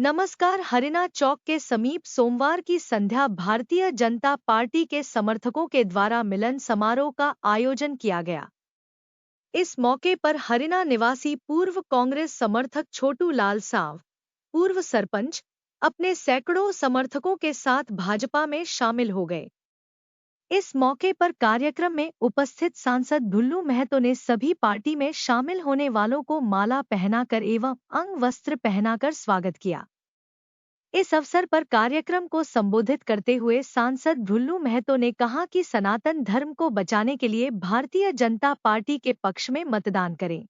नमस्कार। हरिना चौक के समीप सोमवार की संध्या भारतीय जनता पार्टी के समर्थकों के द्वारा मिलन समारोह का आयोजन किया गया। इस मौके पर हरिना निवासी पूर्व कांग्रेस समर्थक छोटू लाल साव, पूर्व सरपंच, अपने सैकड़ों समर्थकों के साथ भाजपा में शामिल हो गए। इस मौके पर कार्यक्रम में उपस्थित सांसद भुल्लू महतो ने सभी पार्टी में शामिल होने वालों को माला पहनाकर एवं अंग वस्त्र पहनाकर स्वागत किया। इस अवसर पर कार्यक्रम को संबोधित करते हुए सांसद भुल्लू महतो ने कहा कि सनातन धर्म को बचाने के लिए भारतीय जनता पार्टी के पक्ष में मतदान करें।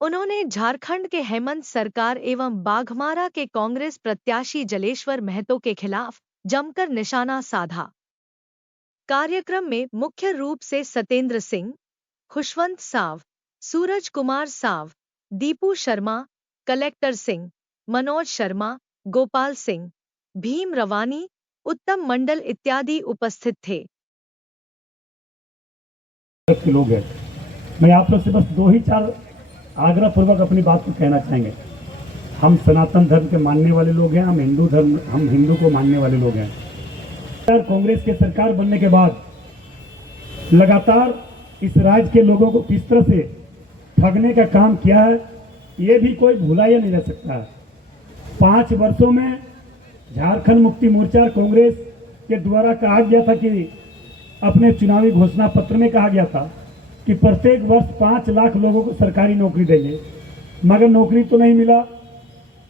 उन्होंने झारखंड के हेमंत सरकार एवं बाघमारा के कांग्रेस प्रत्याशी जलेश्वर महतो के खिलाफ जमकर निशाना साधा। कार्यक्रम में मुख्य रूप से सतेंद्र सिंह, खुशवंत साव, सूरज कुमार साव, दीपू शर्मा, कलेक्टर सिंह, मनोज शर्मा, गोपाल सिंह, भीम रवानी, उत्तम मंडल इत्यादि उपस्थित थे। लोग हैं, मैं आप लोग से बस 2 ही 4 आग्रह पूर्वक अपनी बात को कहना चाहेंगे। हम सनातन धर्म के मानने वाले लोग हैं, हम हिंदू को मानने वाले लोग हैं। कांग्रेस के सरकार बनने के बाद लगातार इस राज्य के लोगों को किस तरह से ठगने का काम किया है, ये भी कोई भूला ही नहीं जा सकता है। 5 वर्षों में झारखंड मुक्ति मोर्चा कांग्रेस के द्वारा कहा गया था कि अपने चुनावी घोषणा पत्र में कहा गया था कि प्रत्येक वर्ष 5 लाख लोगों को सरकारी नौकरी देंगे, मगर नौकरी तो नहीं मिला।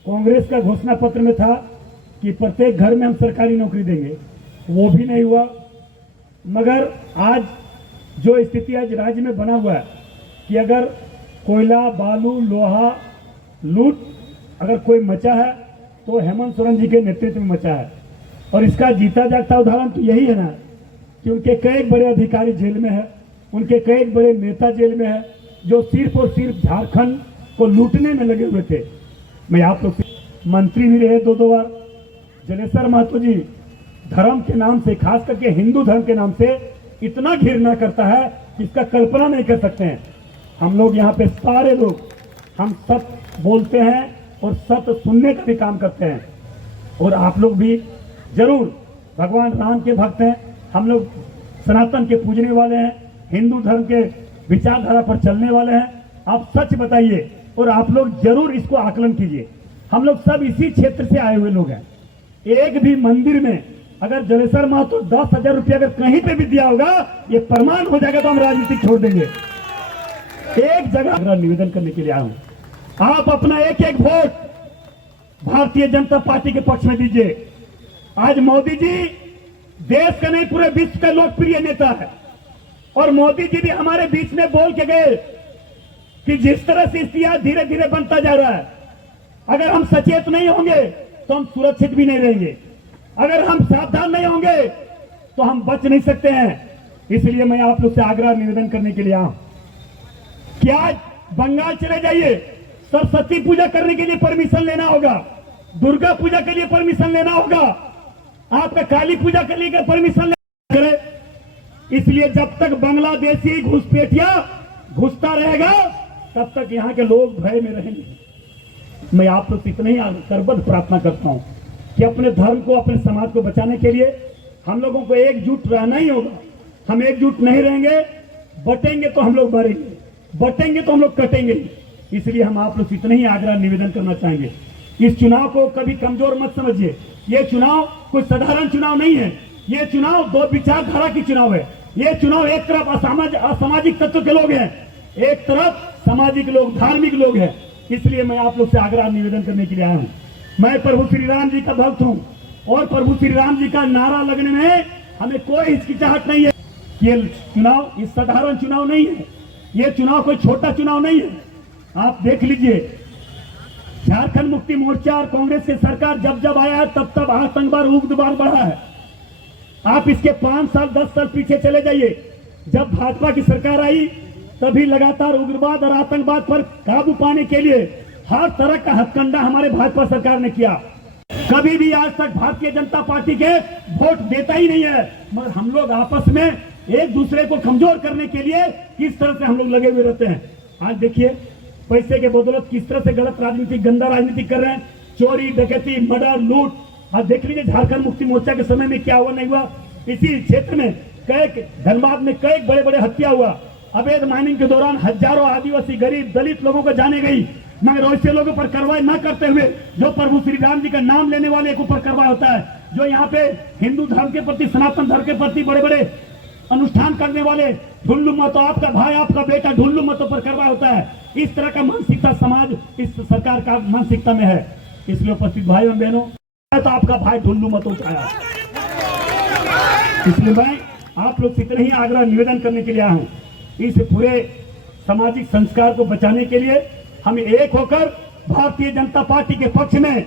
कांग्रेस का घोषणा पत्र में था कि प्रत्येक घर में हम सरकारी नौकरी देंगे, वो भी नहीं हुआ। मगर आज जो स्थिति आज राज्य में बना हुआ है कि अगर कोयला, बालू, लोहा, लूट अगर कोई मचा है तो हेमंत सोरेन जी के नेतृत्व में मचा है। और इसका जीता जागता उदाहरण तो यही है ना कि उनके कई बड़े अधिकारी जेल में है, उनके कई बड़े नेता जेल में है, जो सिर्फ और सिर्फ झारखंड को लूटने में लगे हुए थे। मैं आप लोग से मंत्री भी रहे 2 बार। जलेश्वर महतो जी धर्म के नाम से, खास करके हिंदू धर्म के नाम से इतना घृणा करता है कि इसका कल्पना नहीं कर सकते हैं। हम लोग यहाँ पे सारे लोग हम सत्य बोलते हैं और सत्य सुनने का भी काम करते हैं। और आप लोग भी जरूर भगवान राम के भक्त हैं, हम लोग सनातन के पूजने वाले हैं, हिंदू धर्म के विचारधारा पर चलने वाले हैं। आप सच बताइए और आप लोग जरूर इसको आकलन कीजिए। हम लोग सब इसी क्षेत्र से आए हुए लोग हैं। एक भी मंदिर में अगर जलेश्वर महतो 10,000 रुपया अगर कहीं पे भी दिया होगा, ये प्रमाण हो जाएगा तो हम राजनीति छोड़ देंगे। एक जगह निवेदन करने के लिए आया हूं, आप अपना एक एक वोट भारतीय जनता पार्टी के पक्ष में दीजिए। आज मोदी जी देश का नहीं पूरे विश्व का लोकप्रिय नेता है और मोदी जी भी हमारे बीच में बोल के गए कि जिस तरह से स्थिति धीरे धीरे बनता जा रहा है, अगर हम सचेत नहीं होंगे तो हम सुरक्षित भी नहीं रहेंगे, अगर हम सावधान नहीं होंगे तो हम बच नहीं सकते हैं। इसलिए मैं आप लोग से आग्रह निवेदन करने के लिए आऊं कि आज बंगाल चले जाइए, सरस्वती पूजा करने के लिए परमिशन लेना होगा, दुर्गा पूजा के लिए परमिशन लेना होगा, आपका काली पूजा के लिए परमिशन लेना करे। इसलिए जब तक बांग्लादेशी घुसपैठिया घुसता रहेगा तब तक यहाँ के लोग भय में रहेंगे। मैं आप लोग इतना ही करबद्ध प्रार्थना करता हूँ कि अपने धर्म को, अपने समाज को बचाने के लिए हम लोगों को एकजुट रहना ही होगा। हम एकजुट नहीं रहेंगे, बटेंगे तो हम लोग मरेंगे, बटेंगे तो हम लोग कटेंगे। इसलिए हम आप लोग से इतना ही आग्रह निवेदन करना चाहेंगे, इस चुनाव को कभी कमजोर मत समझिए। ये चुनाव कोई साधारण चुनाव नहीं है, ये चुनाव 2 विचारधारा की चुनाव है। ये चुनाव एक तरफ असामाजिक तत्व के लोग हैं, एक तरफ सामाजिक लोग, धार्मिक लोग हैं। इसलिए मैं आप लोग से आग्रह निवेदन करने के लिए आया हूँ। मैं प्रभु श्री राम जी का भक्त हूँ और प्रभु श्री राम जी का नारा लगने में हमें कोई हिचकिचाहट नहीं है। ये चुनाव इस साधारण चुनाव नहीं है, ये चुनाव कोई छोटा चुनाव नहीं है। आप देख लीजिए, झारखंड मुक्ति मोर्चा और कांग्रेस की सरकार जब जब आया है तब तब आतंकवाद उग्रवाद बढ़ा है। आप इसके 5 साल 10 साल पीछे चले जाइए, जब भाजपा की सरकार आई तभी लगातार उग्रवाद और आतंकवाद पर काबू पाने के लिए हर तरह का हथकंडा हमारे भाजपा सरकार ने किया। कभी भी आज तक भारतीय जनता पार्टी के वोट देता ही नहीं है, मगर हम लोग आपस में एक दूसरे को कमजोर करने के लिए किस तरह से हम लोग लगे हुए रहते हैं। आज देखिए पैसे के बदौलत किस तरह से गलत राजनीति, गंदा राजनीति कर रहे हैं। चोरी, डकैती, मर्डर, लूट। अब देख लीजिए झारखंड मुक्ति मोर्चा के समय में क्या हुआ नहीं हुआ। इसी क्षेत्र में कई, धनबाद में कई बड़े बड़े हत्या हुआ। अवैध माइनिंग के दौरान हजारों आदिवासी, गरीब, दलित लोगों को जाने गई, मगर वैसे लोगों पर कार्रवाई न करते हुए जो प्रभु श्री राम जी का नाम लेने वाले के ऊपर कार्रवाई होता है, जो यहाँ पे हिंदू धर्म के प्रति, सनातन धर्म के प्रति बड़े बड़े अनुष्ठान करने वाले ढुल्लू महतो, आपका भाई, आपका बेटा ढुल्लू महतो पर कार्रवाई होता है। इस तरह का मानसिकता समाज, इस सरकार का मानसिकता में है। इसलिए उपस्थित भाई और बहनों, तो आपका भाई ढुल्लू महतो उठाया, इसलिए मैं आप लोग से इतना ही आग्रह निवेदन करने के लिए आया हूँ। इस पूरे सामाजिक संस्कार को बचाने के लिए हम एक होकर भारतीय जनता पार्टी के पक्ष में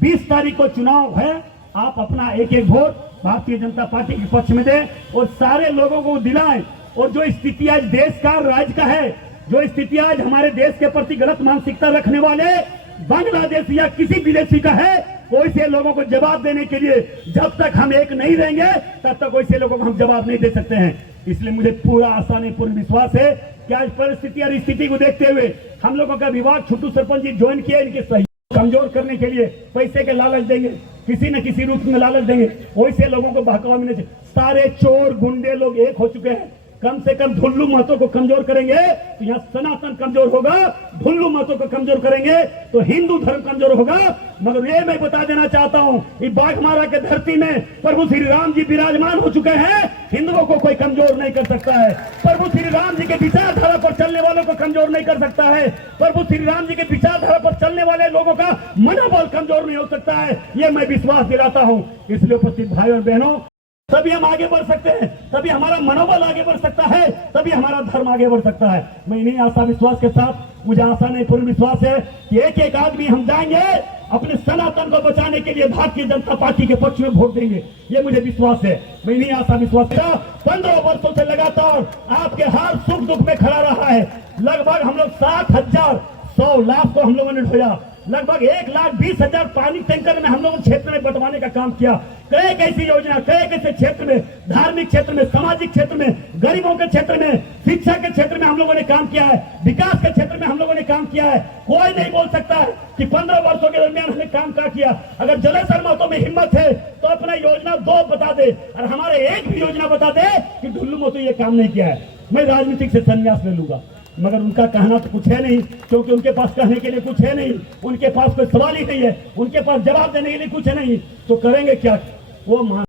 20 तारीख को चुनाव है, आप अपना एक एक वोट भारतीय जनता पार्टी के पक्ष में दें और सारे लोगों को दिलाएं। और जो स्थिति आज देश का, राज्य का है, जो स्थिति आज हमारे देश के प्रति गलत मानसिकता रखने वाले बांग्लादेश या किसी विदेशी का है, वैसे लोगों को जवाब देने के लिए जब तक हम एक नहीं रहेंगे तब तक वैसे लोगों को हम जवाब नहीं दे सकते हैं। इसलिए मुझे पूरा आशा नहीं, पूर्ण विश्वास है कि आज परिस्थिति और स्थिति को देखते हुए हम लोगों का विभाग छोटू सरपंच जी ज्वाइन किया, इनके सहयोग कमजोर करने के लिए पैसे के लालच देंगे, किसी न किसी रूप में लालच देंगे, वैसे लोगों को बहकावा मिलने चाहिए। सारे चोर गुंडे लोग एक हो चुके हैं, कम से कम ढुल्लू महतो को कमजोर करेंगे तो यहाँ सनातन कमजोर होगा, ढुल्लू महतो को कमजोर करेंगे तो हिंदू धर्म कमजोर होगा। मगर ये मैं बता देना चाहता हूँ, बाघमारा के धरती में प्रभु श्री राम जी विराजमान हो चुके हैं, हिंदुओं को कोई कमजोर नहीं कर सकता है। प्रभु श्री राम जी के विचारधारा पर चलने वालों को कमजोर नहीं कर सकता है। प्रभु श्री राम जी के विचारधारा पर चलने वाले लोगों का मनोबल कमजोर नहीं हो सकता है, ये मैं विश्वास दिलाता हूँ। इसलिए उपस्थित भाई और बहनों, तभी हम आगे बढ़ सकते हैं, तभी हमारा मनोबल आगे बढ़ सकता है, तभी हमारा धर्म आगे बढ़ सकता है। मैं इन्हीं आशा विश्वास के साथ, मुझे आशा नहीं पूर्ण विश्वास है कि एक एक आदमी हम जाएंगे अपने सनातन को बचाने के लिए भारतीय जनता पार्टी के पक्ष में वोट देंगे, ये मुझे विश्वास है। मैं इन्हीं आशा विश्वास का 15 वर्षों से लगातार आपके हर सुख दुख में खड़ा रहा है। लगभग हम लोग 60,100 लाख को हम लोगों ने ढोया, लगभग 1,20,000 पानी टैंकर में हम लोगों ने क्षेत्र में बंटवाने का काम किया। कई कैसी योजना, कई कैसे क्षेत्र में, धार्मिक क्षेत्र में, सामाजिक क्षेत्र में, गरीबों के क्षेत्र में, शिक्षा के क्षेत्र में हम लोगों ने काम किया है, विकास के क्षेत्र में हम लोगों ने काम किया है। कोई नहीं बोल सकता है कि 15 वर्षों के दरमियान हमने काम क्या किया। अगर जलेसर महतो में हिम्मत है तो अपना योजना 2 बता दे और हमारे एक भी योजना बता दे कि ढुल्लू महतो ये काम नहीं किया है, मैं राजनीतिक से संन्यास ले लूंगा। मगर उनका कहना तो कुछ है नहीं, क्योंकि उनके पास कहने के लिए कुछ है नहीं, उनके पास कोई सवाल ही नहीं है, उनके पास जवाब देने के लिए कुछ है नहीं, तो करेंगे क्या वो